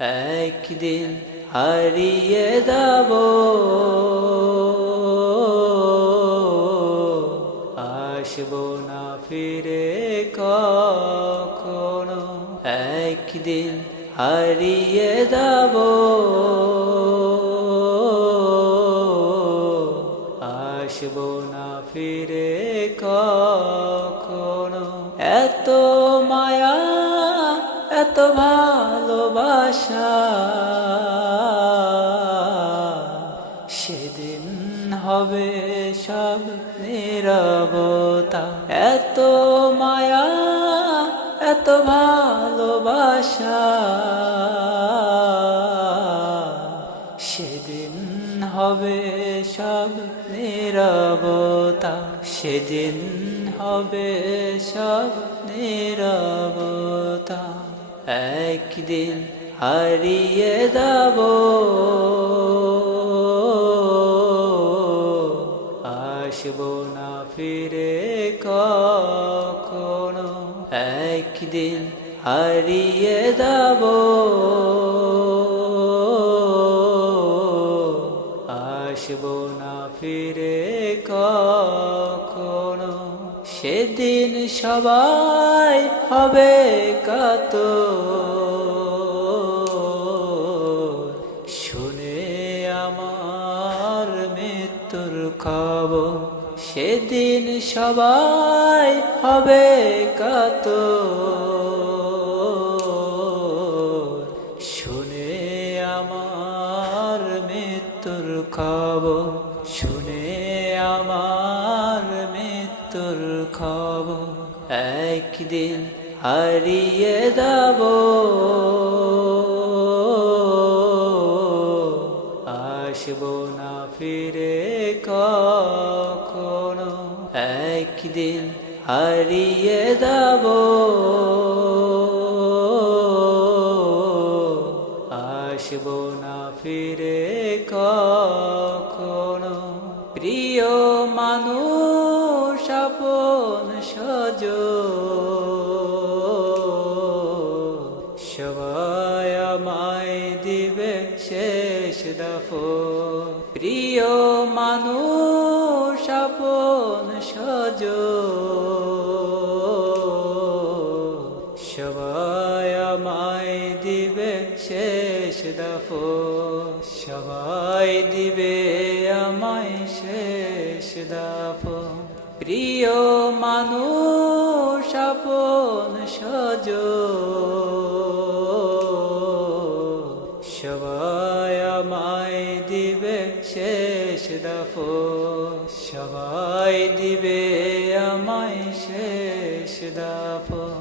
একদিন হারিয়ে যাব, আসবো না ফিরে কখনো। একদিন হারিয়ে যাব, আসবো না ফিরে কখনো। এত মায়া এত ভালোবাসা সেদিন হবে সব নীরবতা। এত মায়া এত ভালোবাসা সেদিন হবে সব নীরবতা। সেদিন হবে সব নীরবতা। একদিন হারিয়ে যাব, আসবো না ফিরে কখনো। একদিন হারিয়ে যাব, আসবো না ফিরে কখনো। সেদিন সবাই হবে কাতর, শুনে আমার মৃত্যুর খবর। সেদিন সবাই হবে কাতর, শুনে আমার মৃত্যুর খবর। শুনে আমার মৃত্যুর খবর। একদিন হারিয়ে যাব, আসবো না ফিরে কখনো। একদিন হারিয়ে যাব, আসবো না ফিরে কখনো। প্রিয় মানুষ আপন স্বজন সবাই আমায় দিবে শেষ দাফন। প্রিয় মানুষ আপন স্বজন সবাই আমায় দিবে শেষ দাফন। সবাই দিবে আমায় শেষ দাফন। প্রিয় মানুষ আপন স্বজন সবাই আমায় দিবে শেষ দাফন। সবাই দিবে আমায় শেষ দাফন।